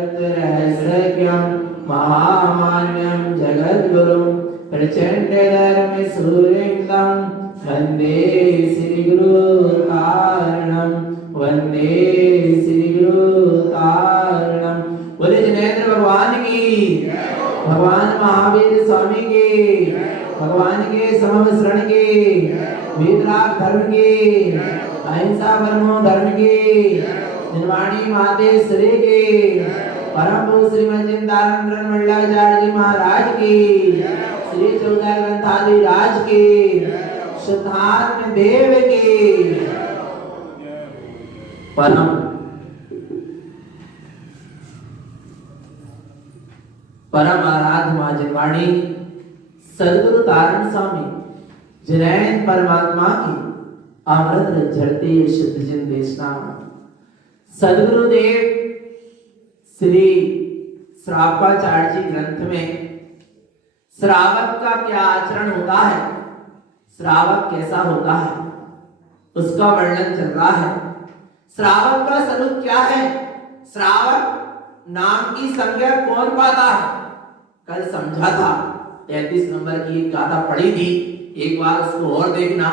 तत्तरहस्यज्ञं महामान्यं जगद्गुरुं प्रचण्डधर्मसूरिं तं वन्दे श्रीगुरुकारणं वन्दे श्रीगुरुकारणं। बोले जिनेंद्र भगवान की, भगवान महावीर स्वामी की, भगवान के समवस्त्रण की, वीतराग धर्म की, अहिंसा परमो धर्म की, जिनवाणी माते श्री की, परम श्रीमद जिंदानंद मंडलाचार्य जी महाराज की, श्री चौदह ग्रंथादि राज की, शुद्धात्म देव की, परम आराध्य मां जिनवाणी सदगुरु तारण स्वामी जिनैन परमात्मा की अमृत झरते शुद्ध जिन देशना सदगुरुदेव श्री श्रापाचार्य जी ग्रंथ में श्रावक का क्या आचरण होता है, श्रावक कैसा होता है, उसका वर्णन चल रहा है। श्रावक का स्वरूप क्या है, श्रावक नाम की संज्ञा कौन पाता है, कल समझा था। 33 नंबर की एक गाथा पढ़ी थी, एक बार उसको और देखना।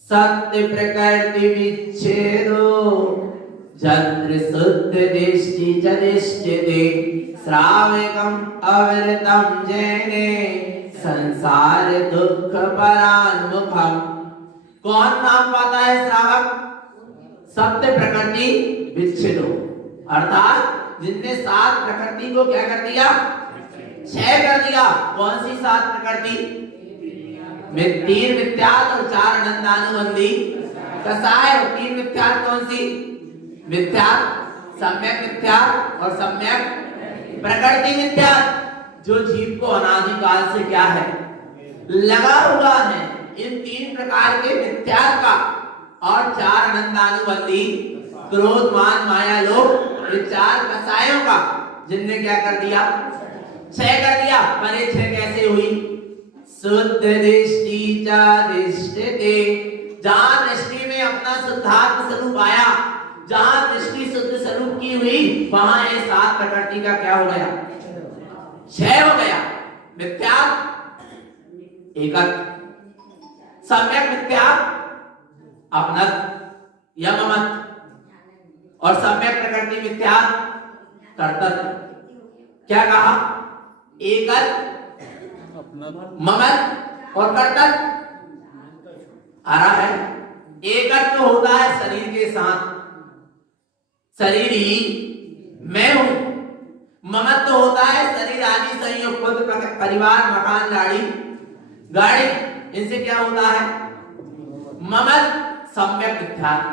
सत्य प्रकृति विच्छेदो जत्र शुद्ध दृष्टि जदिष्यते श्रावकम अविरतम जैने संसार दुख परान्मुखम। कौन नाम पाता है श्रावक, सत्य प्रकृति विच्छेदो, अर्थात जिनने 7 प्रकृति को क्या कर दिया, 6 कर दिया। कौन सी 7 प्रकृति, 3 मिथ्यात्व और 4 आनंदानुबंधी कसाय। और 3 मिथ्यात्व कौन सी, मिथ्यात्व, सम्यक मिथ्यात्व और सम्यक प्रकृति मिथ्यात्व, जो जीव को अनादिकाल से क्या है, लगा हुआ है। इन 3 प्रकार के मिथ्यात्व का और 4 आनंदानुबंधी क्रोध मान माया लोभ, ये 4 कसायों का जिनने क्या कर दिया, 6 कर दिया। पर ये 6 कैसे हुई, शुद्ध दृष्टि चा दृष्टि, जहां दृष्टि में अपना शुद्धात्म स्वरूप आया, जहां दृष्टि शुद्ध स्वरूप की हुई, वहां ये 7 प्रकृति का क्या हो गया, 6 हो गया। मिथ्यात्व एकत, सम्यक मिथ्यात्व अपनत यममत, और सम्यक प्रकृति मिथ्यात्व कर्तव्य। क्या कहा, एकत ममत और कर्तव्य आ रहा है। एकत तो होता है शरीर के साथ, शरीर ही मैं हूं। ममत तो होता है शरीर आदि संयोग, पुत्र परिवार मकान लाड़ी गाड़ी, इनसे क्या होता है ममत। सम्यक मिथ्यात्व,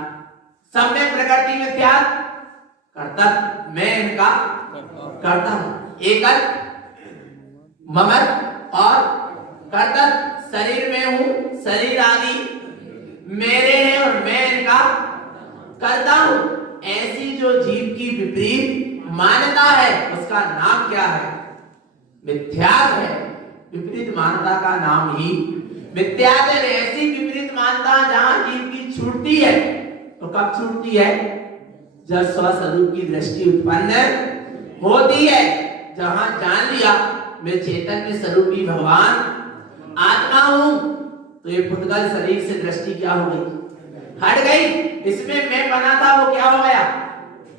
सम्यक प्रकृति मिथ्यात्व कर्तव्य, मैं इनका करता हूं। एकत ममत और कर्तव्य, शरीर में हूं, शरीर आदि मेरे हैं और मैं इनका करता हूं। ऐसी जो जीव की विपरीत मान्यता है, उसका नाम क्या है, मिथ्यात्व है। विपरीत मान्यता का नाम ही मिथ्यात्व है। ऐसी विपरीत मान्यता जहां जीव की छूटती है, तो कब छूटती है, जब स्वस्वरूप की दृष्टि उत्पन्न होती है। जहां जान लिया मैं चैतन्य स्वरूपी भगवान आत्मा हूं, तो ये भूतगल शरीर से दृष्टि क्या हो गई, हट गई। इसमें मैं बना था वो क्या हो गया,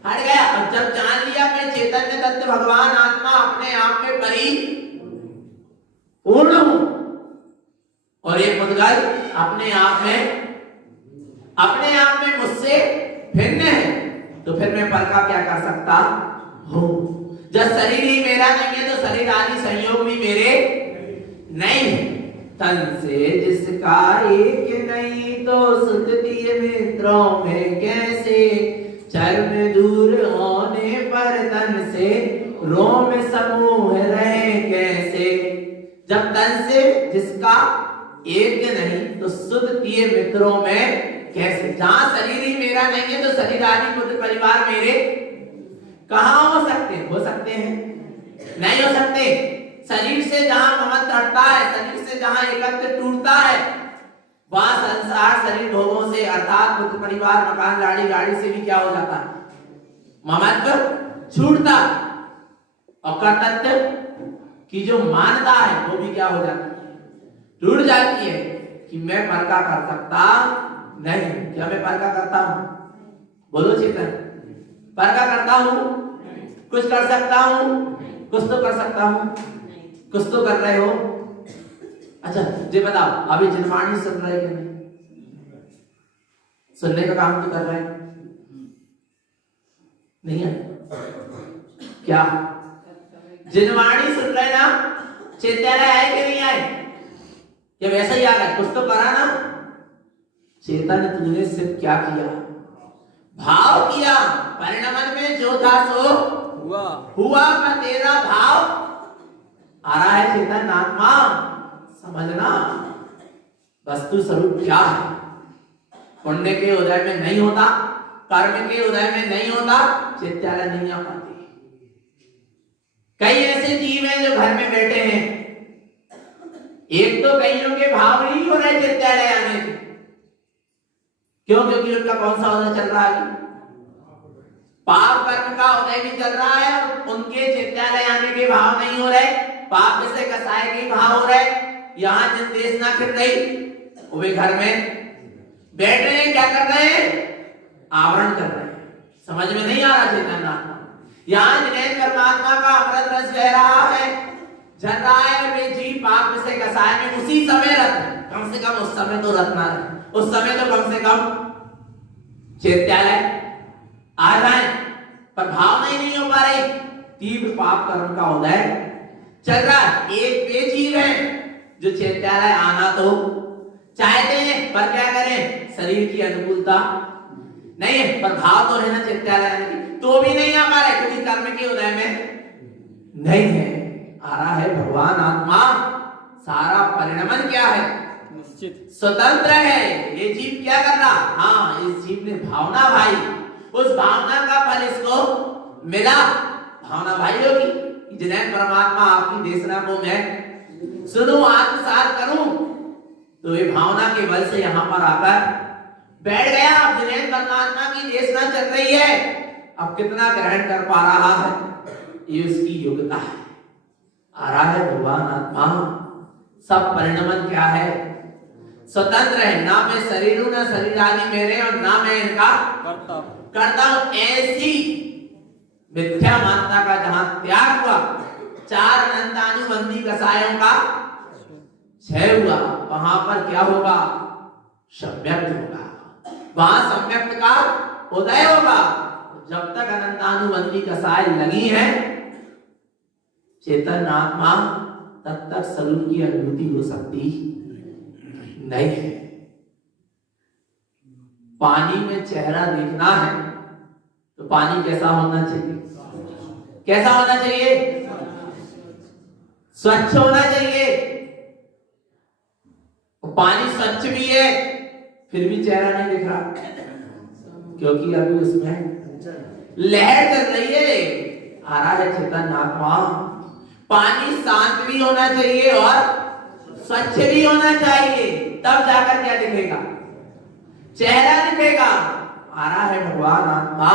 हट गया। और जब जान लिया मैं चैतन्य तत्व भगवान आत्मा अपने आप में परिपूर्ण हूं, और ये भूतगल अपने आप में मुझसे भिन्न है, तो फिर मैं पर का क्या कर सकता हूं। जब शरीर ही मेरा नहीं है, तो शरीर आदि संयोग भी मेरे नहीं है। तन से जिसका एक नहीं, तो सुधती मित्रों में कैसे, चर्म दूर होने पर तन से रोम समूह रहे कैसे। जब तन से जिसका एक नहीं, तो सुधती मित्रों में कैसे। जहां शरीर ही मेरा नहीं है, तो शरीर आदि पुत्र परिवार मेरे कहां हो सकते हैं, नहीं हो सकते। शरीर से जहां ममत्व हटता है, शरीर से जहां एकत्व टूटता है, वहां संसार शरीर भोगों से अर्थात पुत्र परिवार मकान लाड़ी गाड़ी से भी क्या हो जाता है, ममत्व छूटता, और कर्तव्य की जो मान्यता है वो भी क्या हो जाती है, टूट जाती है कि मैं पर का कर सकता नहीं। क्या मैं पर का करता हूं? बोलो चेतन, पर का करता हूं? कुछ कर सकता हूं? कुछ तो कर सकता हूं, कुछ तो कर रहे हो। अच्छा ये बताओ, अभी जनवाणी सुन रहे कि नहीं? सुनने का काम तो कर रहे हैं नहीं है क्या? जनवाणी सुन रहे ना? चैत्यालय आए कि नहीं आए? या वैसा ही आ गए? कुछ तो करा ना? चेतन तुमने सिर्फ क्या किया? भाव किया। परिणमन में जो था सो हुआ का तेरा भाव आ रहा है। चेतन आत्मा समझना, वस्तु स्वरूप क्या है। पुण्य के उदय में नहीं होता, कर्म के उदय में नहीं होता, चैत्यालय नहीं आ पाती। कई ऐसे जीव हैं जो घर में बैठे हैं, एक तो कईयों के भाव नहीं हो रहे चैत्यालय आने के। क्यों? क्योंकि उनका कौन सा उदय चल रहा है? पाप कर्म का उदय भी चल रहा है और उनके चैत्यालय आने के भाव नहीं हो रहे। पाप से कसाय के भाव हो रहे। यहाँ जिन देश ना फिर रही, वो भी घर में बैठ रहे हैं। क्या कर रहे हैं? आवरण कर रहे हैं। समझ में नहीं आ रहा चेतन आत्मा। यहाँ जिन्हें परमात्मा का अमृत रस बह रहा है, झल रहा है, और वे जीव पाप से कसाय में उसी समय रत है। कम से कम उस समय तो रत्ना है, उस समय तो कम से कम चैत्यालय आ जाए, पर भाव नहीं हो पा रही। तीव्र पाप कर्म का उदय चल रहा है। एक वे जीव है जो चैत्यालय आना तो चाहते हैं, पर क्या करें? शरीर की अनुकूलता नहीं है, पर भाव तो है ना चैत्यालय आने की, तो भी नहीं आ पा रहे क्योंकि कर्म के उदय में नहीं है। आ रहा है भगवान आत्मा। सारा परिणमन क्या है? निश्चित स्वतंत्र है। ये जीव क्या कर रहा? हाँ, इस जीव ने भावना भाई, उस भावना का फल इसको मिला। भावना भाई होगी, जिन्हें परमात्मा आपकी देशना को मैं सुनूं, आत्मसात करूं, तो ये भावना के बल से यहाँ पर आकर बैठ गया। अब जिन्हें परमात्मा की देशना चल रही है, अब कितना ग्रहण कर पा रहा है, ये उसकी योग्यता है। आ रहा है भगवान आत्मा। सब परिणमन क्या है? स्वतंत्र है। ना मैं शरीर हूं, ना शरीर आदि मेरे, और ना मैं इनका करता हूं। ऐसी मिथ्या मानता का जहां त्याग हुआ, चार अनंतानुबंधी कसायों का क्षय हुआ, वहां पर क्या होगा? सम्यक्त होगा। वहां सम्यक्त का उदय होगा। जब तक अनंतानुबंधी कसाय लगी है चेतन आत्मा, तब तक स्वरूप की अनुभूति हो सकती नहीं है। पानी में चेहरा देखना है तो पानी कैसा होना चाहिए? कैसा होना चाहिए? स्वच्छ होना चाहिए। पानी स्वच्छ भी है, फिर भी चेहरा नहीं दिख रहा, क्योंकि अभी उसमें लहर चल रही है। आ रहा है चेतन आत्मा। पानी शांत भी होना चाहिए और स्वच्छ भी होना चाहिए, तब जाकर क्या दिखेगा? चेहरा दिखेगा। आ रहा है भगवान आत्मा।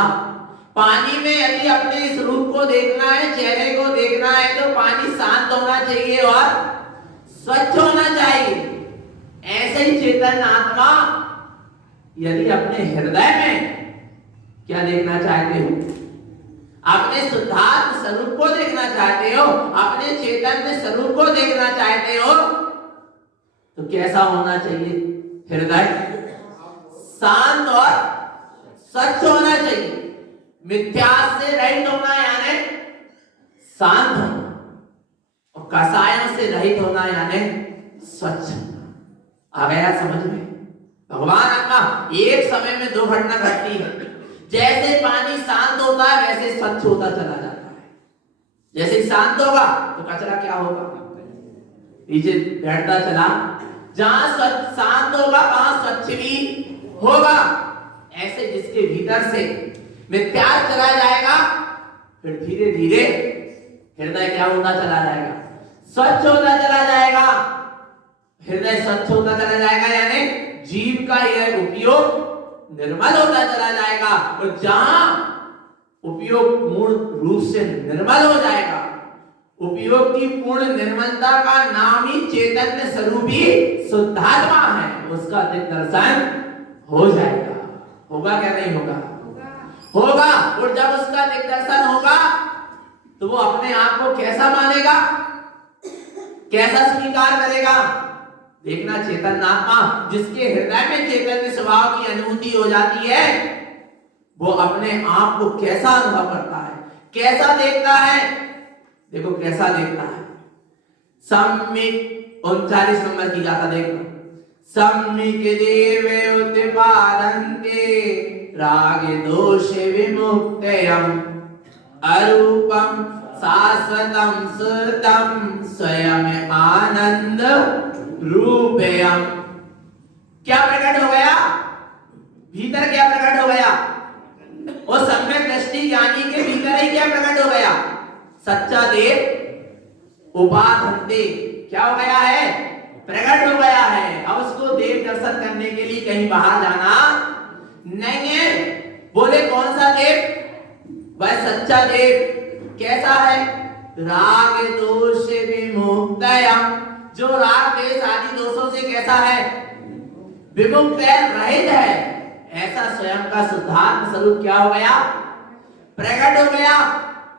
पानी में यदि अपने इस रूप को देखना है, चेहरे को देखना है, तो पानी शांत होना चाहिए और स्वच्छ होना चाहिए। ऐसे ही चेतन आत्मा यदि अपने हृदय में क्या देखना चाहते हो? अपने शुद्धात्म स्वरूप को देखना चाहते हो, अपने चैतन्य स्वरूप को देखना चाहते हो, तो कैसा होना चाहिए? हृदय शांत और स्वच्छ होना चाहिए। मिथ्या से रहित होना यानी शांत होना, और कसायों से रहित होना यानी स्वच्छ होना। आ गया समझ में? भगवान आत्मा एक समय में दो घटना घटती है। जैसे पानी शांत होता है वैसे स्वच्छ होता चला जाता है। जैसे शांत होगा तो कचरा क्या होगा? नीचे बैठता चला। जहां शांत होगा वहां स्वच्छ भी होगा। ऐसे जिसके भीतर से मिथ्या चला जाएगा, फिर धीरे धीरे हृदय क्या होता चला जाएगा? स्वच्छ होता चला जाएगा। हृदय स्वच्छ होता चला जाएगा यानी जीव का यह उपयोग निर्मल होता चला जाएगा। और जहां उपयोग पूर्ण रूप से निर्मल हो जाएगा। उपयोग की पूर्ण निर्मलता का नाम ही चैतन्य स्वरूपी शुद्धात्मा है। उसका दिव्य दर्शन हो जाएगा। होगा क्या नहीं होगा? होगा। और जब उसका दिव्य दर्शन होगा तो वो अपने आप को कैसा मानेगा, कैसा स्वीकार करेगा? देखना, चैतन्य आत्मा जिसके हृदय में चैतन्य स्वभाव की अनुभूति हो जाती है, वो अपने आप को कैसा अनुभव करता है, कैसा देखता है। देखो कैसा देखता है। सम्यक 39 नंबर की गाथा देखो। सम्यक देवे उत्पादन्ते राग दोष विमुक्तयम् अरूपम शाश्वतम शुद्धम स्वयं आनंद रूपयम्। क्या प्रकट हो गया? भीतर क्या प्रकट हो गया? और सम्यक दृष्टि ज्ञानी के भीतर ही क्या प्रकट हो गया? सच्चा देव उपाधन्ते क्या हो गया है? प्रकट हो गया है। अब उसको देव दर्शन करने के लिए कहीं बाहर जाना नहीं है। बोले कौन सा देव? वह सच्चा देव। कैसा है? राग दोष विमुक्तयम्। जो राग द्वेष आदि दोषों से कैसा है? विमुक्त है, रहित है। ऐसा स्वयं का शुद्धात्म स्वरूप क्या हो गया? प्रकट हो गया।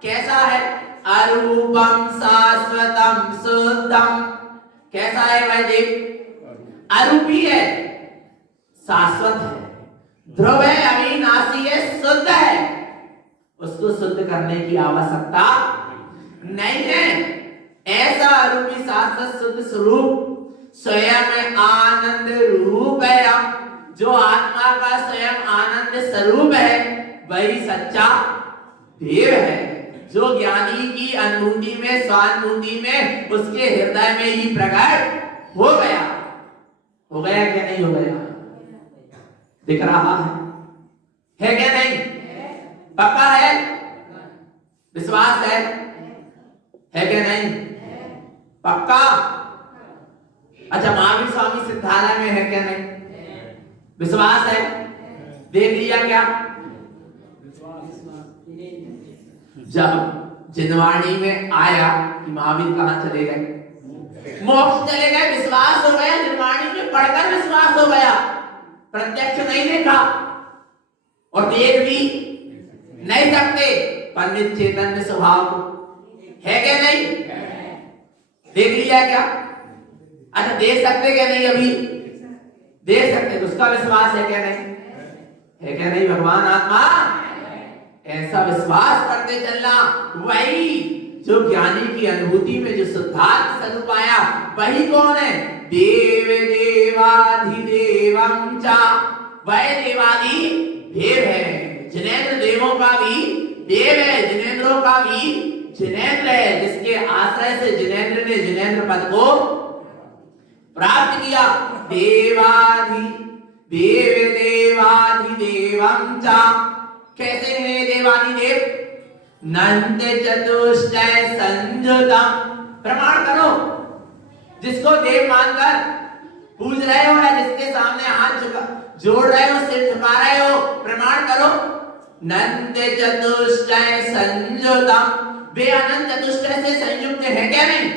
कैसा है? अरूपम शाश्वतम शुद्धम। कैसा है वह देव? अरूपी है, शाश्वत है, ध्रुव है, अविनाशी है, शुद्ध है। उसको शुद्ध करने की आवश्यकता नहीं है। ऐसा अरूपी शाश्वत शुद्ध स्वरूप स्वयं आनंद रूप है। जो आत्मा का स्वयं आनंद स्वरूप है वही सच्चा देव है। जो ज्ञानी की अनुभूति में, स्वानुभूति में, उसके हृदय में ही प्रकट हो गया। हो गया क्या नहीं हो गया? दिख रहा है क्या नहीं? पक्का है? विश्वास है क्या नहीं? पक्का? अच्छा, महावीर स्वामी सिद्धालय में है क्या नहीं? विश्वास है? देख लिया क्या? जब जिनवाणी में आया कि महावीर कहां चले गए? मोक्ष चले गए। विश्वास हो गया, जिनवाणी में पढ़कर विश्वास हो गया। प्रत्यक्ष नहीं देखा और देख भी नहीं सकते। पंडित चैतन्य स्वभाव है क्या नहीं? देख लिया क्या? अच्छा, देख सकते क्या नहीं? अभी देख सकते। तो उसका विश्वास है क्या नहीं? है क्या नहीं? भगवान आत्मा ऐसा विश्वास करते चलना। वही जो ज्ञानी की अनुभूति में जो शुद्धात्म स्वरूप आया, वही कौन है? देव देवाधिदेवं च। वह देवादि देव है। जिनेंद्र देवों का भी देव है, जिनेंद्रों का भी जिनेंद्र है, जिसके आश्रय से जिनेंद्र ने जिनेंद्र पद को प्राप्त किया। देवाधि देव देवाधिदेवं च। कैसे है देवाधिदेव? नंद चतुष्टय संयुतम। प्रमाण करो। जिसको देव मानकर पूज रहे हो या जिसके सामने हाथ जोड़ रहे हो, सिर झुका रहे हो, प्रमाण करो। नंद चतुष्टय संयुतम। वे अनंत चतुष्टय से संयुक्त है क्या नहीं?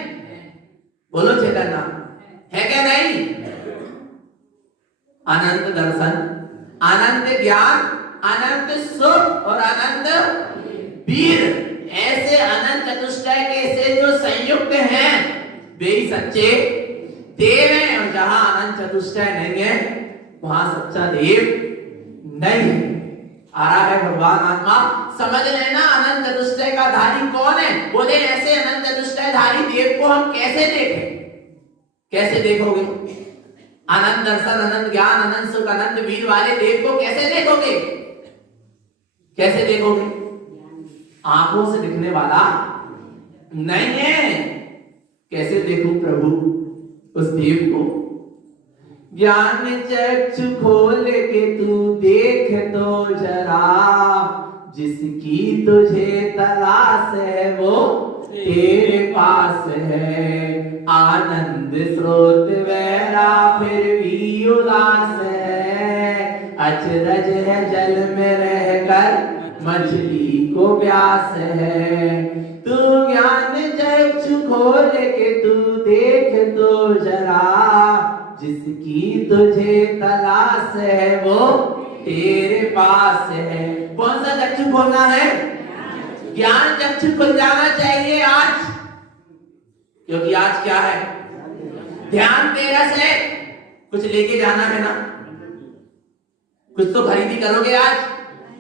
बोलो चैतन्य, है क्या नहीं? अनंत दर्शन, अनंत ज्ञान, अनंत सुख और अनंत वीर। ऐसे अनंत चतुष्टय के से जो संयुक्त हैं वे ही सच्चे देव हैं। और जहां अनंत चतुष्टय नहीं है वहां सच्चा देव नहीं है। आ रहा है भगवान आत्मा? समझ लेना अनंत चतुष्टय का धारी कौन है। बोले ऐसे अनंत चतुष्टय धारी देव को हम कैसे देखें? कैसे देखोगे? अनंत दर्शन, अनंत ज्ञान, अनंत सुख, अनंत वीर वाले देव को कैसे देखोगे? कैसे देखोगे? आंखों से दिखने वाला नहीं है। कैसे देखूं प्रभु उस देव को? ज्ञान चक्षु खोल के तू देख तो जरा, जिसकी तुझे तलाश है वो तेरे पास है। आनंद स्रोत बहरा फिर भी उदास है, अचरज है जल में रहकर मछली को प्यास है। तू ज्ञान चक्षु खोल के तू देख तो जरा, जिसकी तुझे तलाश है वो तेरे पास है। कौन सा चक्षु खोलना है? ज्ञान चक्षु खुल जाना चाहिए आज, क्योंकि आज क्या है? ध्यान तेरस है। कुछ लेके जाना है ना, कुछ तो खरीदी करोगे आज,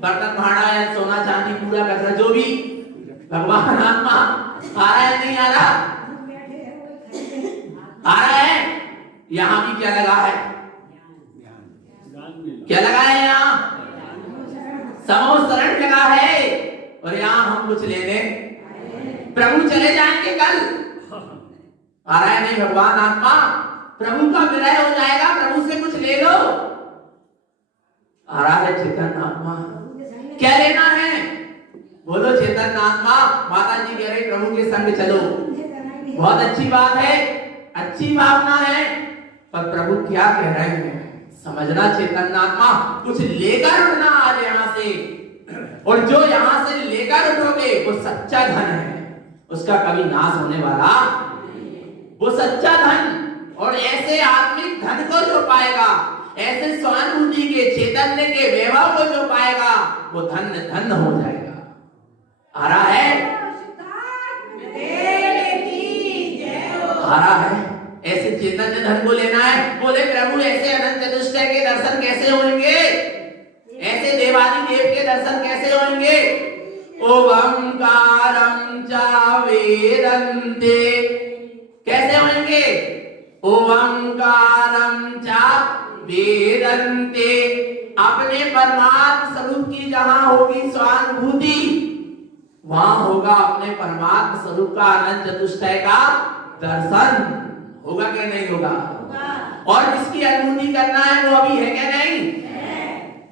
बर्तन भाड़ा या सोना चांदी पूरा कचरा जो भी। भगवान आत्मा आ रहा है नहीं आ रहा? आ रहा है। यहाँ भी क्या लगा है? क्या लगा है? यहाँ समोसरण लगा है। और यहाँ हम कुछ लेने प्रभु चले जाएंगे कल। आ रहा है नहीं भगवान आत्मा? प्रभु का विरह हो जाएगा, प्रभु से कुछ ले लो। आ रहा है चेतन आत्मा। क्या लेना है? बोलो चेतन आत्मा। माता जी कह रहे प्रभु के संग चलो। बहुत अच्छी बात है, अच्छी भावना है, पर प्रभु क्या कह रहे हैं समझना। चेतन आत्मा कुछ लेकर उठना आज यहाँ से, और जो यहाँ से लेकर उठोगे वो सच्चा धन है, उसका कभी नाश होने वाला वो सच्चा धन। और ऐसे आत्मिक धन को जो पाएगा, ऐसे स्वानुभूति के चैतन्य के वैभव को जो पाएगा, वो धन धन हो जाएगा। आ रहा है? आ रहा है? ऐसे चैतन्य धन को लेना है। बोले प्रभु ऐसे अनंत चतुष्टय के दर्शन कैसे होंगे? ऐसे देवादि देव के दर्शन कैसे होंगे? ओंकारं च वेदन्ते, कैसे होंगे? ओंकारं च वेदन्ते। अपने परमात्म स्वरूप की जहां होगी स्वानुभूति, वहां होगा अपने परमात्म स्वरूप का अनंत चतुष्टय का दर्शन। होगा क्या नहीं होगा? और जिसकी अनुभूति करना है वो अभी है क्या नहीं?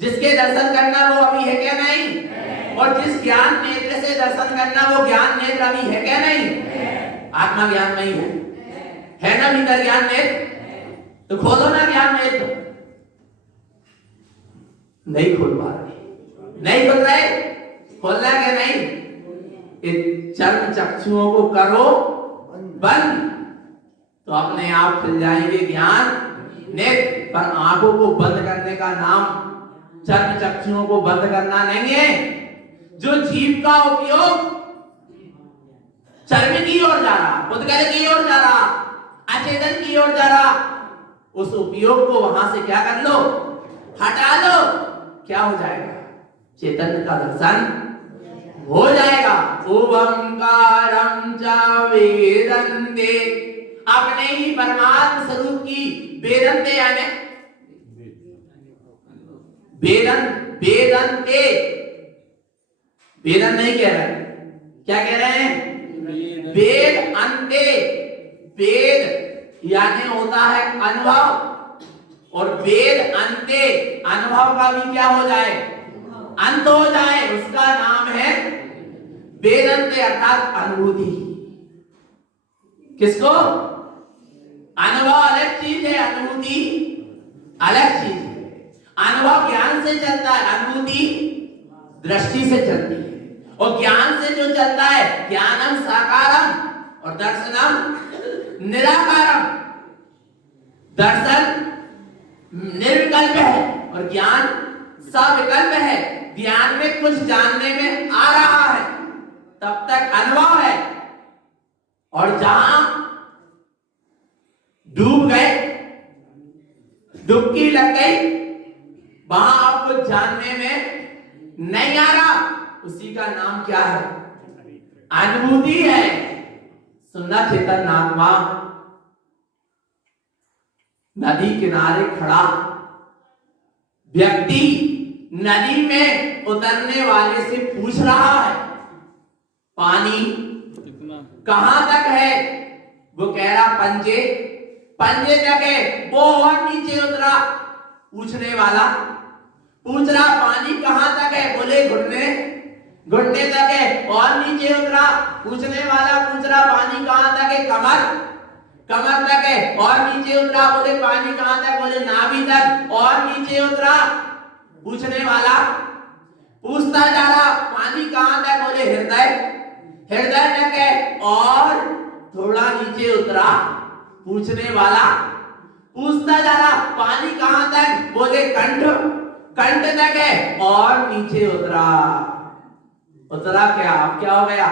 जिसके दर्शन करना वो अभी है क्या नहीं? और जिस ज्ञान नेत्र से दर्शन करना वो ज्ञान नेत्र अभी है क्या नहीं? आत्मा ज्ञान नहीं है ना भीतर ज्ञान नेत्र? तो खोलो ना ज्ञान नेत्र। नहीं खोल पा रहे, नहीं खोल रहे। खोलना क्या नहीं? चर्म चक्षुओं को करो बंद, तो अपने आप खुल जाएंगे ज्ञान नेत्र। पर आंखों को बंद करने का नाम चर्म चक्षुओं को बंद करना नहीं है। जो जीव का उपयोग चर्म की ओर जा रहा, पुद्गल की ओर जा रहा, अचेतन की ओर जा रहा, उस उपयोग को वहां से क्या कर लो? हटा लो। क्या हो जाएगा? चैतन्य का दर्शन हो जाएगा। ओंकारं च वेदन्ते, अपने ही परमात्म स्वरूप की वेदन्ते यानी वेदन्ते। वेदन नहीं कह रहे, क्या कह रहे हैं? वेद अंते। वेद यानी होता है अनुभव, और वेद अंते अनुभव का भी क्या हो जाए? अंत हो जाए। उसका नाम है वेदन्ते अर्थात अनुभूति। किसको? अनुभव अलग चीज है, अनुभूति अलग चीज है। अनुभव ज्ञान से चलता है, अनुभूति दृष्टि से चलती है। और ज्ञान से जो चलता है, ज्ञानम साकारम और दर्शनम निराकारम। दर्शन निर्विकल्प है और ज्ञान सविकल्प है। ज्ञान में कुछ जानने में आ रहा है तब तक अनुभव है, और जहां डूब गए, डुबकी लग गई, वहां आपको जानने में नहीं आ रहा, उसी का नाम क्या है? अनुभूति है। सुनना चेतन आत्मा। नदी किनारे खड़ा व्यक्ति नदी में उतरने वाले से पूछ रहा है पानी कहां तक है? वो कह रहा पंजे पंजे तक है। वो और नीचे उतरा, पूछने वाला पूछ रहा पानी कहां तक है? बोले घुटने घुटने तक है। और नीचे उतरा, पूछने वाला पूछ रहा पानी कहां तक है? कमर कमर तक है। और नीचे उतरा, बोले पानी कहां तक? बोले नाभि तक। और नीचे उतरा, पूछने वाला पूछता जा रहा पानी कहां तक, बोले हृदय, हृदय तक है। और थोड़ा नीचे उतरा पूछने वाला, पूछता जा रहा पानी कहां तक, बोले कंठ, कंठ तक है। और नीचे उतरा, उतरा क्या, अब क्या हो गया,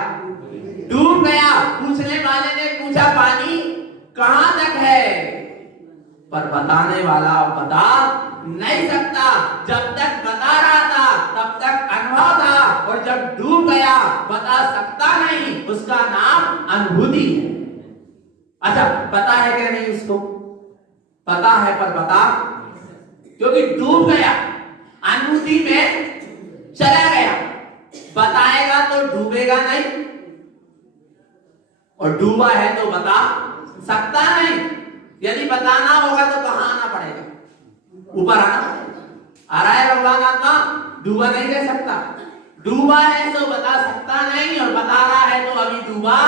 डूब गया। पूछने वाले ने पूछा पानी कहां तक है, पर बताने वाला बता नहीं सकता। जब तक बता रहा था तब तक अनुभव था, और जब डूब गया बता सकता नहीं, उसका नाम अनुभूति है। अच्छा, पता है क्या नहीं, उसको पता है पर बता, क्योंकि डूब गया, अनुभूति में चला गया। बताएगा तो डूबेगा नहीं, और डूबा है तो बता सकता नहीं। यदि बताना होगा तो कहां आना पड़ेगा, ऊपर आना पड़ेगा। आ रहा है भगवान आत्मा, डूबा नहीं रह सकता। डूबा है तो बता सकता नहीं, और बता रहा है तो अभी डूबा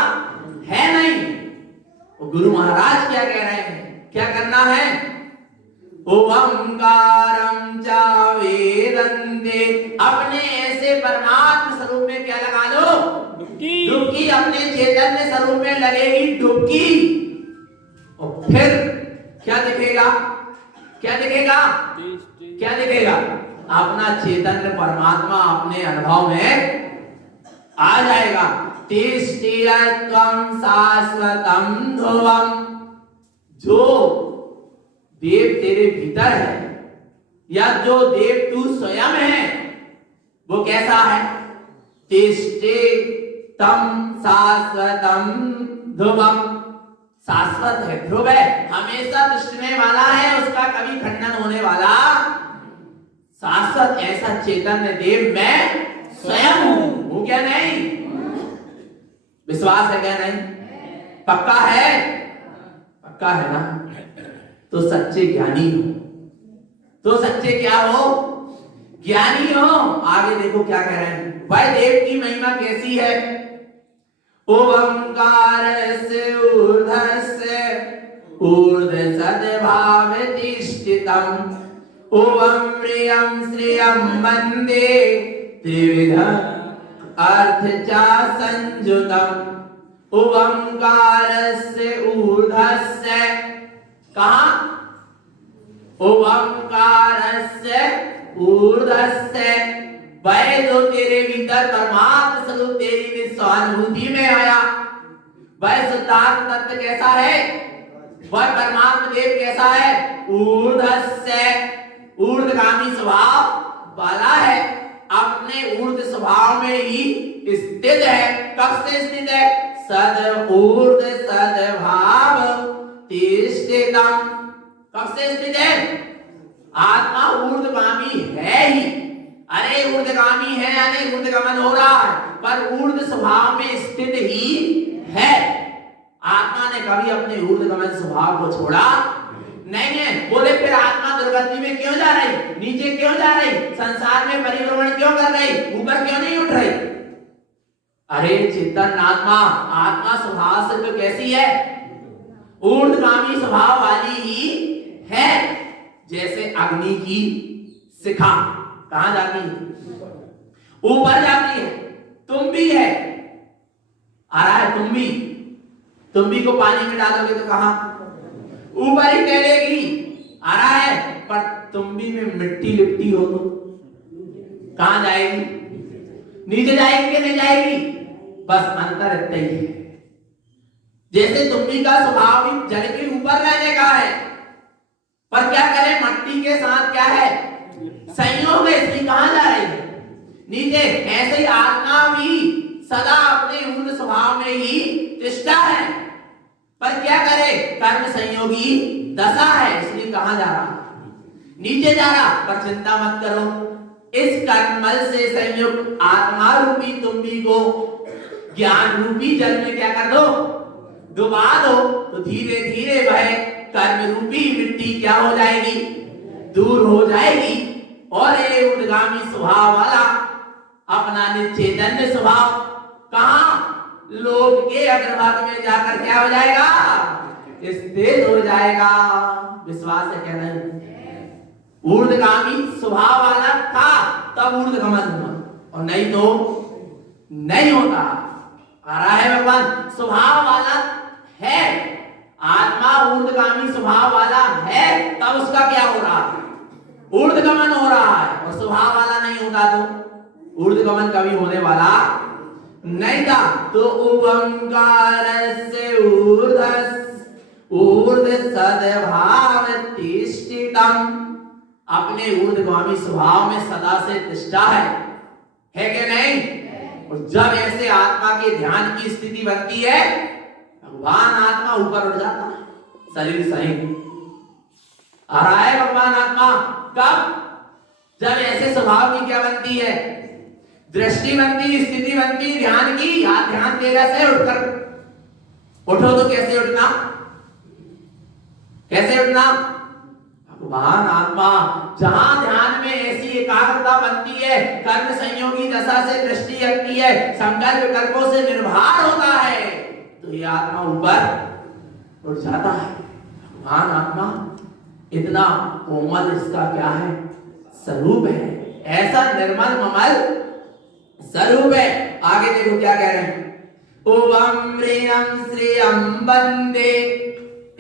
है नहीं। तो गुरु महाराज क्या कह रहे हैं, क्या करना है, ओंकारं च वेदन्ते, अपने ऐसे परमात्म स्वरूप में क्या लगा लो, डुबकी। अपने चैतन्य स्वरूप में लगेगी डुबकी, और फिर क्या दिखेगा, क्या दिखेगा, क्या दिखेगा, अपना चैतन्य परमात्मा अपने अनुभव में आ जाएगा। तिष्ठिरत्वं शाश्वतं ध्रुवम्, जो देव तेरे भीतर है, या जो देव तू स्वयं है, वो कैसा है, तिष्ठितं शाश्वतं ध्रुवम्, शाश्वत है, ध्रुव है, हमेशा तिष्ठने वाला है, उसका कभी खंडन होने वाला शाश्वत ऐसा चैतन्य देव मैं स्वयं हूं क्या नहीं, विश्वास है क्या नहीं, पक्का है, पक्का है ना, तो सच्चे ज्ञानी हो, तो सच्चे क्या हो, ज्ञानी हो। आगे देखो क्या कह रहे हैं, भाई देव की महिमा कैसी है, ओंकारस्य ऊर्ध्वस्य ऊर्ध्व सद्भावतिष्ठितम्, ओम प्रियं श्रियं वन्दे त्रिविध अर्थ च संयुतम्, ओंकारस्य ऊर्ध्वस्य, कहां, ओंकारस्य ऊर्ध्वस्य, वह जो तेरे भीतर परमात्म स्वरूप तेरी विश्वानुभूति में आया, वह शुद्धात्म तत्व कैसा है, वह परमात्म देव कैसा है, ऊर्ध्वस्य, ऊर्ध्वगामी स्वभाव वाला है, अपने ऊर्ध्व स्वभाव में ही स्थित है। कब से स्थित है, सद ऊर्ध्व सद्भाव तिष्ठितम्, कब से स्थित है, आत्मा ऊर्ध्वगामी है ही। अरे ऊर्ध्वगामी है यानी ऊर्ध्वगमन हो रहा है, पर ऊर्ध्व स्वभाव में स्थित ही है। आत्मा ने कभी अपने ऊर्ध्वगमन स्वभाव को छोड़ा नहीं है। बोले फिर आत्मा दुर्गति में क्यों जा रही, नीचे क्यों जा रही, संसार में परिभ्रमण क्यों कर रही, ऊपर क्यों नहीं उठ रही। अरे चेतन आत्मा, आत्मा स्वभाव से तो कैसी है, ऊर्ध्वगामी स्वभाव वाली ही है। जैसे अग्नि की शिखा कहां जाती है, ऊपर जाती है, तुम भी है, आ रहा है तुम भी को पानी में डालोगे तो कहां, ऊपर ही तैरेगी, आ रहा है, पर तुम भी में मिट्टी लिपटी हो तो कहां जाएगी, नीचे जाएगी कि नहीं जाएगी, बस अंतर इतना ही है। जैसे तुम्बी का स्वभाव भी जल के ऊपर रहने का है, पर क्या करें मट्टी के साथ क्या है संयोग है, इसलिए कहां जा रही है, नीचे। ऐसे ही आत्मा भी सदा अपने ऊर्ध्व स्वभाव में ही तिष्ठा है, पर क्या करे कर्म संयोगी दशा है, इसलिए कहां जा रहा, नीचे जा रहा। पर चिंता मत करो, इस कर्मल से संयुक्त आत्मा रूपी तुम्बी को ज्ञान रूपी जल में क्या कर दो, डुबा दो, तो धीरे धीरे वह कर्म रूपी मिट्टी क्या हो जाएगी, दूर हो जाएगी, और ये ऊर्ध्वगामी स्वभाव वाला अपना चैतन्य स्वभाव कहां, लोक के अग्रभाग में जाकर क्या हो जाएगा, स्थित हो जाएगा। विश्वास है क्या नहीं, ऊर्ध्वगामी स्वभाव वाला था तब ऊर्ध्वगमन हुआ, और नहीं तो नहीं होता। आ रहा है भगवान, स्वभाव वाला है, आत्मा ऊर्ध्वगामी स्वभाव वाला है, तब उसका क्या हो रहा है? ऊर्ध्वगमन हो रहा है। और स्वभाव वाला नहीं होता तो ऊर्ध्वगमन कभी होने वाला नहीं था। तो ओंकारस्य ऊर्ध्व सद्भाव तिष्ठितम्, अपने ऊर्ध्वगामी स्वभाव में सदा से तिष्ठा है कि नहीं? और जब ऐसे आत्मा के ध्यान की स्थिति बनती है, भगवान आत्मा ऊपर उठ जाता है, शरीर सही आ रहा है भगवान आत्मा। कब? जब ऐसे स्वभाव की क्या बनती है? दृष्टि बनती, स्थिति बनती ध्यान की। या ध्यान तेरा से उठकर उठो तो कैसे उठना? कैसे उठना? भगवान आत्मा जहां ध्यान में ऐसी एकाग्रता बनती है, कर्म संयोगी दशा से दृष्टि हटती है, संकल्प विकल्पों से निर्भर होता है, तो ये आत्मा ऊपर उठ जाता है। भगवान आत्मा इतना कोमल इसका क्या है? स्वरूप है, ऐसा निर्मल ममल स्वरूप है। आगे देखो क्या कह रहे हैं, ओम प्रियम श्रियम वंदे,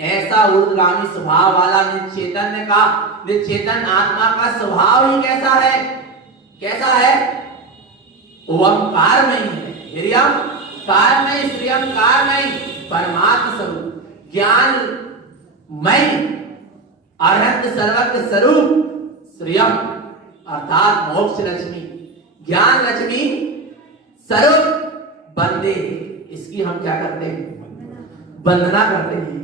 ऐसा ऊर्ध्वगामी स्वभाव वाला निश्चेतन का, निश्चेतन आत्मा का स्वभाव ही कैसा है? कैसा है? ओंकार में ही है, हिरियम कार में, श्रियम कार में, परमात्म स्वरूप, ज्ञान मय, अरहत सर्वज्ञ स्वरूप, श्रियम अर्थात मोक्ष लक्ष्मी, ज्ञान लक्ष्मी स्वरूप बंदे, इसकी हम क्या करते हैं? वंदना करते हैं।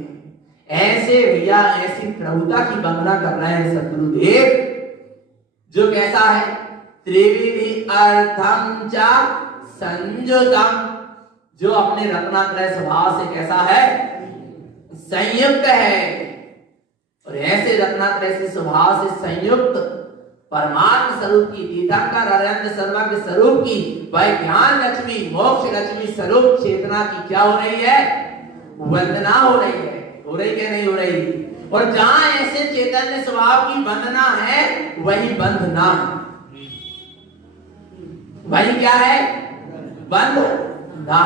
ऐसे भैया ऐसी प्रभुता की वंदना कर रहे हैं सद्गुरुदेव, जो कैसा है? त्रिविधि अर्थम च संयुतम, जो अपने रत्नात्रय स्वभाव से कैसा है? संयुक्त है। और ऐसे रत्नात्रय से स्वभाव से संयुक्त परमात्म स्वरूप की, तीर्थंकर अरहंत सर्वज्ञ स्वरूप की, वह ज्ञान लक्ष्मी, मोक्ष लक्ष्मी स्वरूप चेतना की क्या हो रही है? वंदना हो रही है। हो रही क्या नहीं हो रही? और जहां ऐसे चैतन्य स्वभाव की वंदना है, वही बंधना है। वही क्या है? बंधना।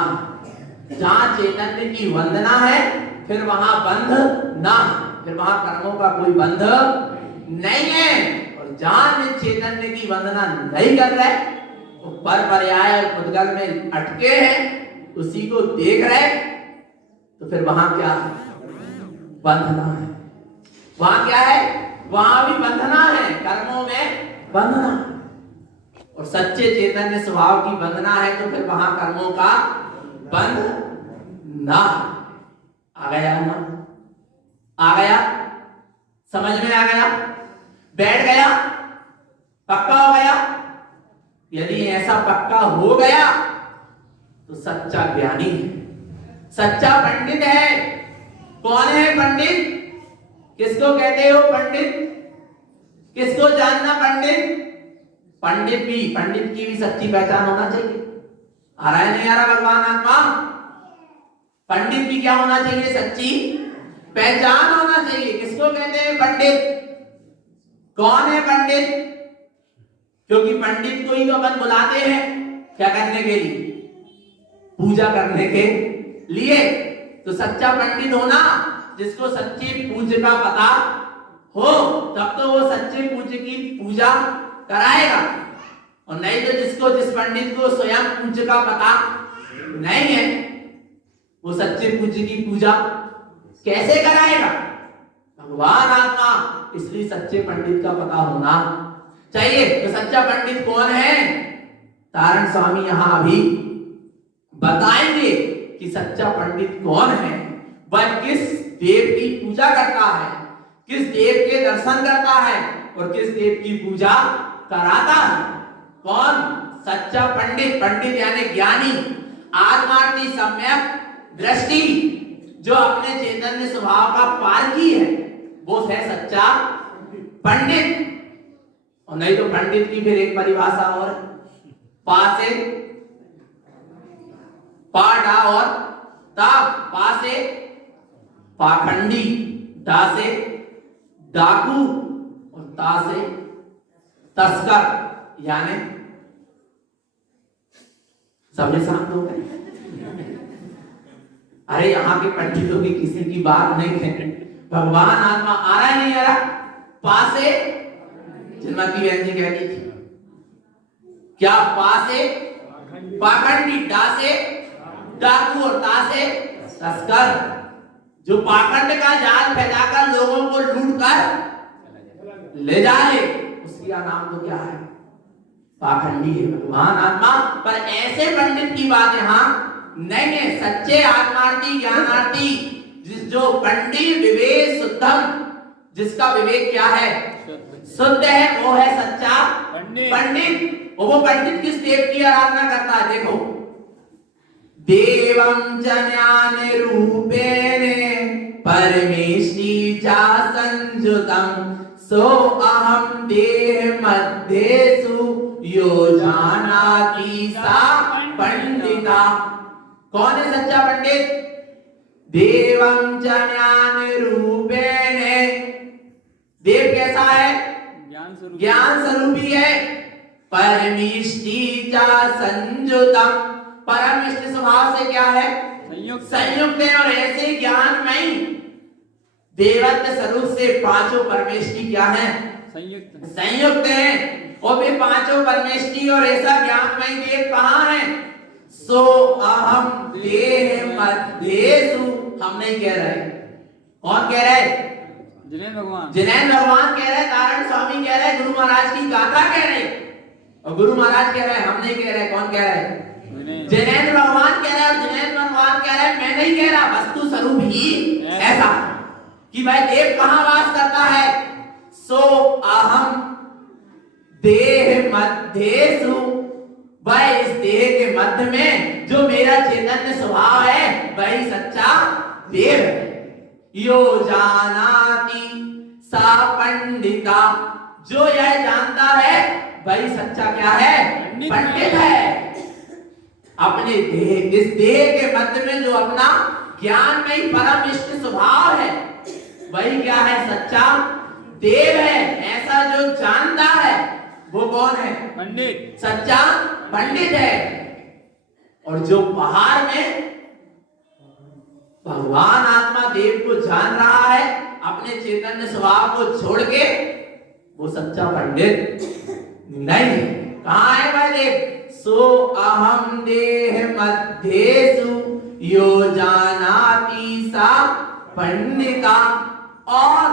जहां चैतन्य की वंदना है, फिर वहां बंध ना, फिर वहां कर्मों का कोई बंध नहीं है। और जहां चैतन्य की वंदना नहीं कर रहे, तो पर पर्याय उद्गल में अटके हैं, उसी को देख रहे, तो फिर वहां क्या है? बंधना है। वहां क्या है? वहां भी बंधना है, कर्मों में बंधना। और सच्चे चैतन्य स्वभाव की बंधना है, तो फिर वहां कर्मों का बंध ना। आ गया ना? आ गया? समझ में आ गया? बैठ गया? पक्का हो गया? यदि ऐसा पक्का हो गया, तो सच्चा ज्ञानी है, सच्चा पंडित है। कौन है पंडित? किसको कहते हो पंडित? किसको जानना पंडित? पंडित की भी सच्ची पहचान होना चाहिए। आ रहा है नहीं आ रहा भगवान आत्मा? पंडित की क्या होना चाहिए? सच्ची पहचान होना चाहिए। किसको कहते हैं पंडित? कौन है पंडित? क्योंकि पंडित को ही तो अपन बुलाते हैं क्या करने के लिए? पूजा करने के लिए। तो सच्चा पंडित होना, जिसको सच्चे पूज्य का पता हो, तब तो वो सच्चे पूज्य की पूजा कराएगा। और नहीं तो जिसको, जिस पंडित को स्वयं पूज्य का पता नहीं है, वो सच्चे पूज्य की पूजा कैसे कराएगा? भगवान आत्मा, इसलिए सच्चे पंडित का पता होना चाहिए। तो सच्चा पंडित कौन है? तारण स्वामी यहां अभी बताएंगे कि सच्चा पंडित कौन है, वह किस देव की पूजा करता है, किस देव के दर्शन करता है और किस देव की पूजा कराता है। कौन? सच्चा पंडित। पंडित यानी ज्ञानी, आत्मार्थी, सम्यक दृष्टि, जो अपने चैतन्य स्वभाव का पारखी है, वो है सच्चा पंडित। और नहीं तो पंडित की फिर एक परिभाषा और, पा से पाडा और ता, पा से पाखंडी, डा से डाकू और ता से तस्कर, यानी सबने शांत हो गए। अरे यहाँ के पंडितों की किसी की बात नहीं है। भगवान आत्मा आ रहा है नहीं आ रहा? पासे श्रीमती बहन जी कहती थी क्या? पासे पाखंडी, डासे डाकू और तासे तस्कर। जो पाखंड का जाल फैलाकर लोगों को लूट कर ले जाए उसका नाम तो क्या है? पाखंडी है। भगवान आत्मा पर ऐसे पंडित की बात यहाँ नहीं है। सच्चे आत्मार्थी ज्ञानार्थी जो पंडित विवेक शुद्धम, जिसका विवेक क्या है? शुद्ध है, वो है सच्चा पंडित। और वो पंडित किस देव की आराधना करता है? देखो, देवं ज्ञान रूपेण परमेष्टि चा संजुतम सो अहम देह मध्येषु यो जानाति सा पंडिता। कौन है सच्चा पंडित? देवं ज्ञान रूपेण, देव कैसा है? ज्ञान स्वरूपी है। परमिष्टि चा संयुतम, परम इष्ट स्वभाव से क्या है? संयुक्त है। और ऐसे ज्ञानमय देवत्व स्वरूप से पांचों परमेष्टि क्या है? संयुक्त है। और वे पांचों परमेष्टि और ऐसा ज्ञानमय देव कहाँ है? सो अहम देह मध्येषु, हम नहीं कह रहे। कौन कह रहे? जिनेन्द्र भगवान कह रहे, तारण स्वामी कह रहे, गुरु महाराज की गाथा कह रहे। और गुरु महाराज कह रहे, हम नहीं कह रहे। कौन कह रहे? जिनेन्द्र भगवान कह रहे। और जिनेन्द्र भगवान कह रहे मैं नहीं कह रहा, वस्तु स्वरूप ही ऐसा कि भाई देव कहाँ वास करता है? सो अहम देह मध्येषु, वह इस देह के मध्य में जो मेरा चैतन्य स्वभाव है वही सच्चा देव है। यो जानाति सा पंडिता, जो यह जानता है वही सच्चा क्या है? पंडित है। अपने देह, इस देह के मध्य में जो अपना ज्ञान में परम इष्ट स्वभाव है वही क्या है? सच्चा देव है। ऐसा जो जानता है वो कौन है? पंडित, सच्चा पंडित है। और जो बाहर में भगवान आत्मा देव को जान रहा है अपने चैतन्य स्वभाव को छोड़ के, वो सच्चा पंडित नहीं है। कहाँ है वह देव? सो अहम देह मध्येषु यो जानाति सा पंडिता। और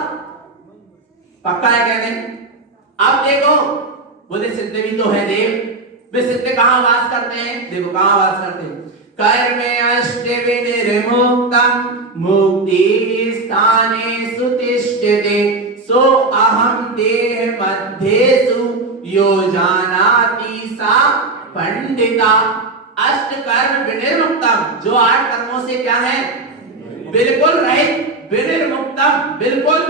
पक्का है क्या? नहीं। अब देखो, बोले सिद्ध भी तो है देव। वे सिद्ध कहाँ वास करते हैं? देखो कहाँ वास करते हैं। कर्मे अष्ट विनिर्मुक्तम मुक्ति स्थाने सुतिष्ठते सो अहम देह मध्येषु यो जानाति सा पंडिता। अष्ट कर्म विनिर्मुक्तम, जो 8 कर्मों से क्या है? बिल्कुल रहित। विनिर्मुक्तम, बिल्कुल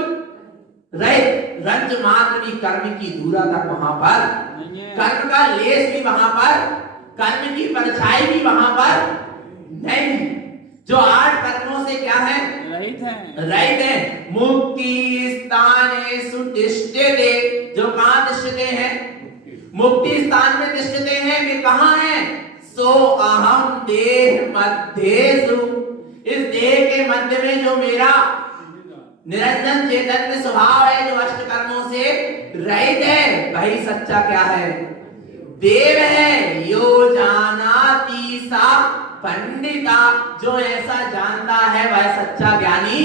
रहित। रंज मात्र भी कर्म की दूरा तक वहां पर, कर्म का लेस भी वहां पर, कर्म की परछाई भी वहां पर नहीं। जो 8 कर्मों से क्या है? रहित है। मुक्ति स्थाने सुतिष्ठते, जो कहां तिष्ठते हैं? मुक्ति स्थान में तिष्ठते हैं। वे कहां हैं? सो अहम देह मध्येषु, इस देह के मध्य में जो मेरा निरंजन चैतन्य स्वभाव है, जो अष्ट कर्मों से रहित है, वही सच्चा क्या है? देव है। यो जानाति सा पंडिता, जो ऐसा जानता है वह सच्चा ज्ञानी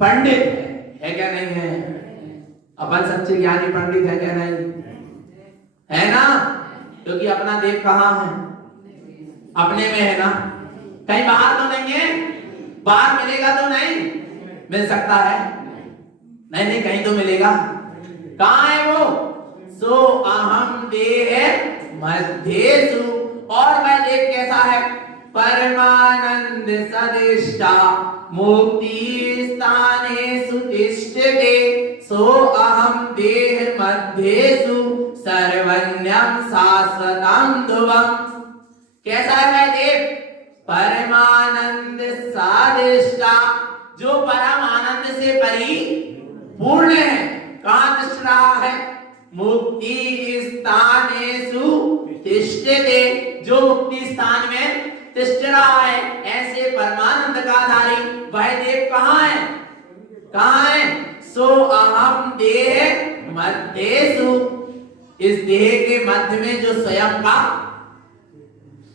पंडित है क्या? नहीं है? अपन सच्चे ज्ञानी पंडित है क्या? नहीं है ना? क्योंकि अपना देव कहाँ है? अपने में है ना, कहीं बाहर तो नहीं है। बाहर मिलेगा तो नहीं मिल सकता है? नहीं नहीं, कहीं तो मिलेगा। कहाँ है वो? सो अहम देह मध्येषु, और वह देव कैसा है? परमानंद सदिष्टा मुक्ति स्थानेषु तिष्ठते सो अहम देह मध्येषु सर्वज्ञं शाश्वतं ध्रुवम्। कैसा है वह देव? परमानंद साधिष्ठा, जो परम आनंद से परिपूर्ण है। कहाँ तिष्ठ रहा है? मुक्ति स्थानेषु तिष्ठते, जो मुक्ति स्थान में तिष्ठ रहा है, ऐसे परमानंद का धारी वह देव कहाँ है? कहाँ है? सो अहम देह मध्येषु, इस देह के मध्य में जो स्वयं का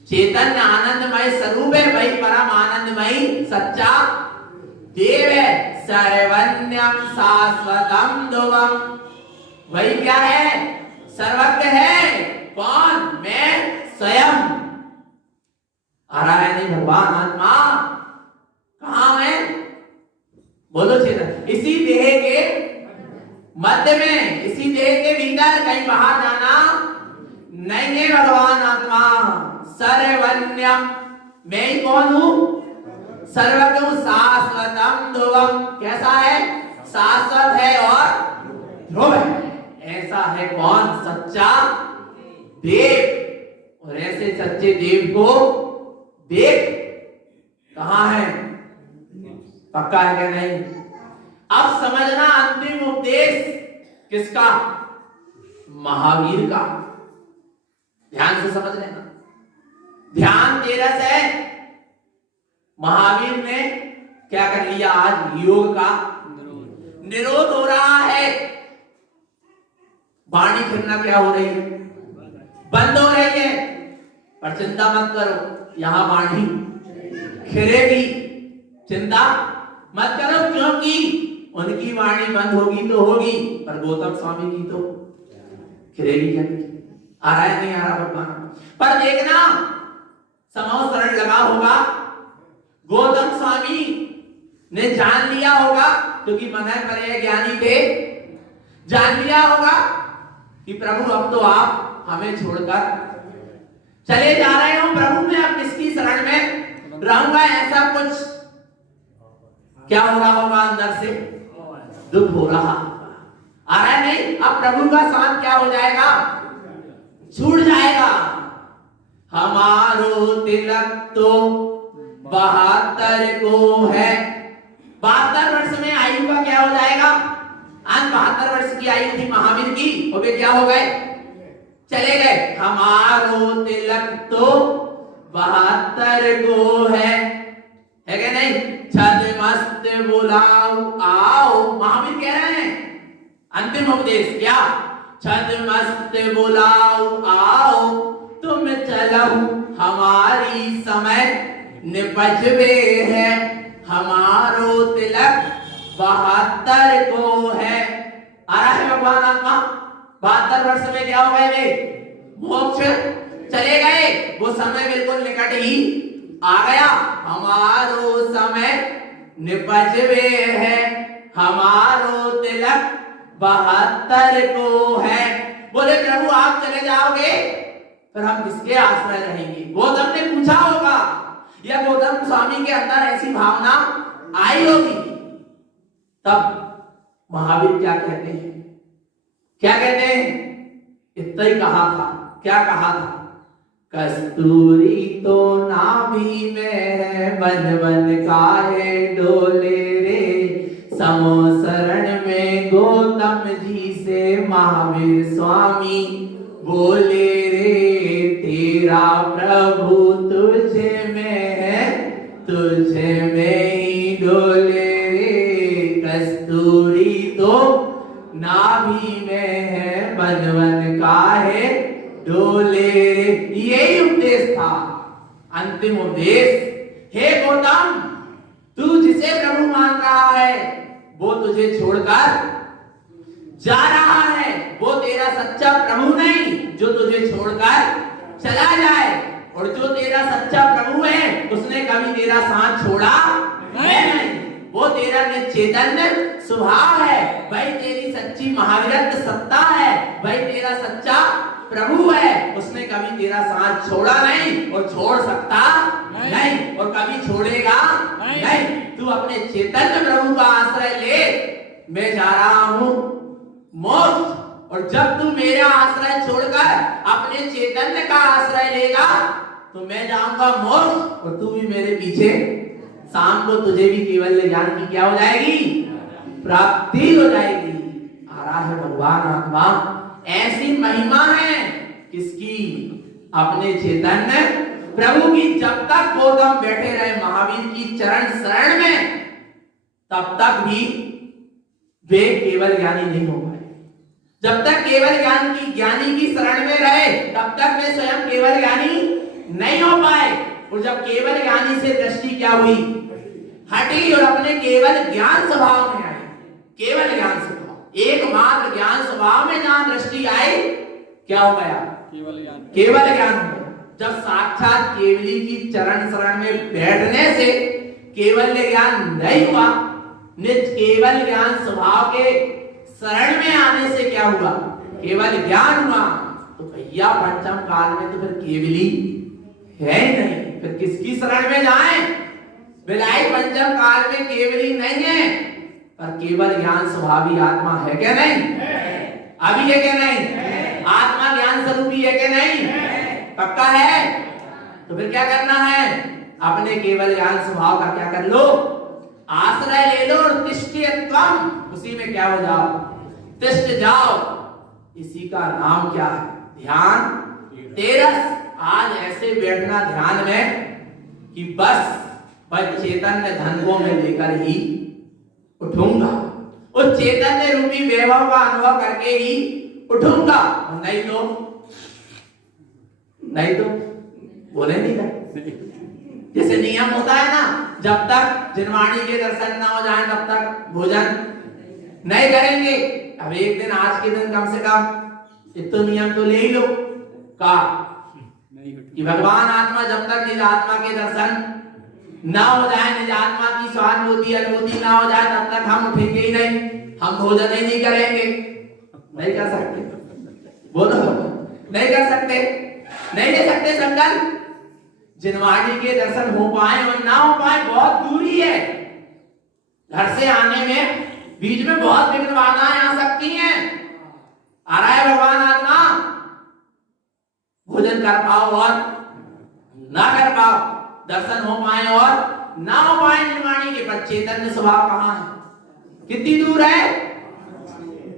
चैतन्य आनंदमय स्वरूप है, वही परम आनंदमय सच्चा देव है। सर्वज्ञम शाश्वतम ध्रुवम, वही क्या है? सर्वज्ञ है। कौन? मैं स्वयं। आ रहा है नहीं भगवान आत्मा कहाँ है? बोलो चेतन। इसी देह के मध्य में, इसी देह के भीतर, कहीं बाहर जाना नहीं है भगवान आत्मा। सर्वज्ञम, मैं ही कौन हूं? सर्वज्ञ हूं। शाश्वतम ध्रुवम, कैसा है? शाश्वत है और ध्रुव है। ऐसा है कौन? सच्चा देव। और ऐसे सच्चे देव को देख कहां है? पक्का है क्या? नहीं। अब समझना अंतिम उपदेश किसका? महावीर का। ध्यान से समझ लेना, ध्यान तेरा से। महावीर ने क्या कर लिया? आज योग का निरोध हो रहा है। वाणी फिरना क्या हो रही है? बंद हो रही है। पर चिंता मत करो, यहां वाणी खिरेगी। चिंता मत करो, क्योंकि उनकी वाणी बंद होगी तो होगी, पर गौतम स्वामी की तो खिरेगी क्या? आ रहा है नहीं आ रहा भगवान? पर देखना, समाव शरण लगा होगा। गौतम स्वामी ने जान लिया होगा, क्योंकि मनन करे ज्ञानी थे, जान लिया होगा कि प्रभु अब तो आप हमें छोड़कर चले जा रहे हो। प्रभु मैं अब किसकी शरण में रहूंगा? ऐसा कुछ क्या हो रहा होगा अंदर से? दुख हो रहा। आ रहा है नहीं? अब प्रभु का साथ क्या हो जाएगा? छूट जाएगा। हमारो तिलक तो 72 को है। 72 वर्ष में आयु का क्या हो जाएगा? आज 72 वर्ष की आयु थी महावीर की, और वे क्या हो गए? चले गए। हमारो तिलक तो 72 को है क्या नहीं? छद मस्त बुलाओ आओ, महावीर कह रहे हैं अंतिम उपदेश क्या? छद मस्त बुलाओ आओ, तुम चलो हमारी समय निपजबे है। हमारो तिलक 72 को है। आ रहा है भगवान आत्मा? 72 वर्ष में क्या हो गए? वे मोक्ष चले गए। वो समय बिल्कुल निकट ही आ गया। हमारो समय निपजबे है, हमारो तिलक 72 को है। बोले प्रभु आप चले जाओगे, पर हम किसके आश्रय रहेंगे? गौतम ने पूछा होगा, या गौतम स्वामी के अंदर ऐसी भावना आई होगी। तब महावीर क्या कहते हैं? क्या कहते हैं? इतना ही कहा था। क्या कहा था? कस्तूरी तो नाभि में है, बन बन काहे डोले रे। समो शरण में गौतम जी से महावीर स्वामी बोले रे। तेरा प्रभु तुझे में है, तुझे में ही डोले रे। कस्तूरी तो नाभि में है, बन बन काहे डोले रे। यही उपदेश था, अंतिम उपदेश। हे गौतम, तू जिसे प्रभु मान रहा है वो तुझे छोड़कर जा रहा है। वो तेरा सच्चा प्रभु नहीं जो तुझे छोड़कर चला जाए। और जो तेरा सच्चा प्रभु है उसने कभी तेरा साथ छोड़ा नहीं। वो तेरा चैतन्य स्वभाव है, वही तेरी सच्ची महावीरत्व सत्ता है, वही तेरा सच्चा प्रभु है। उसने कभी तेरा साथ छोड़ा नहीं और छोड़ सकता नहीं और कभी छोड़ेगा नहीं। तू अपने चैतन्य प्रभु का आश्रय ले। मैं जा रहा हूं मोक्ष, और जब तू मेरा आश्रय छोड़कर अपने चैतन्य का आश्रय लेगा तो मैं जाऊंगा मोक्ष, और तू भी मेरे पीछे। शाम को तुझे भी केवल ज्ञान की क्या हो जाएगी? प्राप्ति हो जाएगी। आ रहा है भगवान आत्मा। ऐसी महिमा है किसकी? अपने चैतन्य प्रभु की जब तक गौतम बैठे रहे महावीर की चरण शरण में, तब तक भी वे केवल ज्ञानी नहीं हो पाए। जब तक केवल ज्ञानी की शरण में रहे, तब तक वे स्वयं केवल ज्ञानी नहीं हो पाए। और जब केवल ज्ञानी से दृष्टि क्या हुई, हटी और अपने केवल ज्ञान स्वभाव में आई। केवल ज्ञान स्वभाव, एकमात्र ज्ञान स्वभाव में जहां दृष्टि आई, क्या हो गया, केवल ज्ञान हो गया। जब साक्षात केवली की चरण शरण में बैठने से केवल ज्ञान नहीं हुआ, निज केवल ज्ञान स्वभाव के शरण में आने से क्या हुआ, केवल ज्ञान हुआ। तो भैया पंचम काल में तो फिर केवली है ही नहीं, फिर किसकी शरण में जाएं? बिलाई पंचम काल में केवली नहीं है, पर केवल ज्ञान स्वभावी आत्मा है क्या नहीं? अभी है क्या नहीं? आत्मा ज्ञान स्वरूपी है क्या नहीं? पक्का है? तो फिर क्या करना है? अपने केवल ज्ञान स्वभाव का क्या कर लो, आश्रय ले लो और तिष्ठ्यत्वम, उसी में क्या हो जाओ, तिष्ठ जाओ। इसी का नाम क्या है? ध्यान तेरस। आज ऐसे बैठना ध्यान में कि बस चैतन्य धन को मैं लेकर ही उठूंगा, उस चैतन्य रूपी वैभव का अनुभव करके ही उठूंगा। नहीं तो बोले नहीं था। जैसे नियम होता है ना, जब तक जिनवाणी के दर्शन ना हो जाए तब तक भोजन नहीं करेंगे। अब एक दिन, आज के दिन कम से कम एक तो नियम तो ले ही लो का कि भगवान आत्मा जब तक निज आत्मा के दर्शन ना हो जाए, निज आत्मा की स्वानुभूति अनुभूति ना हो जाए, तब तक हम उठेंगे ही नहीं, हम भोजन ही नहीं करेंगे। नहीं कर सकते, बोलो नहीं कर सकते, नहीं ले सकते संकल्प। जिनवाणी के दर्शन हो पाए और ना हो पाए बहुत दूरी है। घर से आने में बीच में बहुत विघ्न बाधाएं आ सकती हैं। आ रहा है भगवान आत्मा, भोजन कर पाओ और ना कर पाओ, दर्शन हो पाए और ना हो पाए निर्वाणी के, पर चैतन्य स्वभाव कहां है? कितनी दूर है?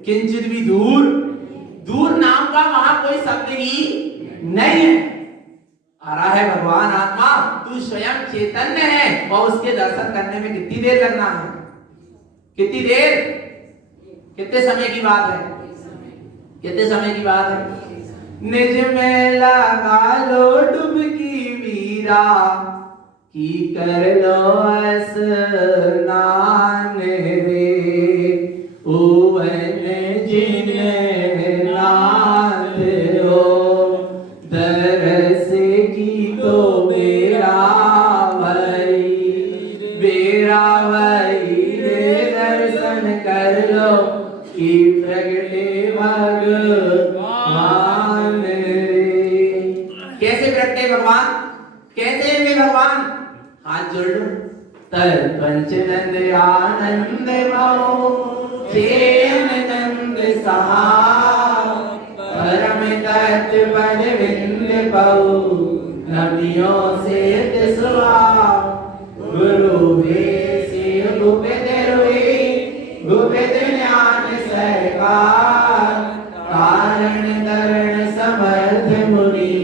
किंचित भी दूर। दूर नाम का वहां कोई शब्द ही नहीं है। आ रहा है भगवान आत्मा, तू स्वयं चैतन्य है और उसके दर्शन करने में कितनी देर लगना है? कितनी देर? कितने समय की बात है? कितने समय की बात है? निज में लगा लो डुबकी वीरा, की कर लो स्नान रे, ओवन जिन नाथ हो, दरस की तो बेरा भई रे, दर्शन कर लो कि प्रगटे भगवान रे। कैसे प्रगटे भगवान? कैसे वे भगवान? हाथ जोड़ लो। तर पंचनंद आनंद भाओ, चैन नंद सहा, परम तत्व पद विंद पाओ, नबियों से तिसवाओ, गुरु वेसी गुप्त रोए, गुप्त ज्ञान सहकार, कारण धरण समर्थ मुनि,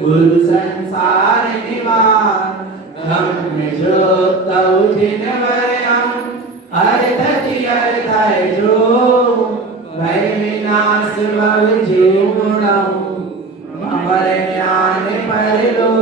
गुरु संसार निवार, हम जो तव जिन वरम, अर्थ जो भय विनाश भव जीव गुणम, अमर ज्ञान पर लो,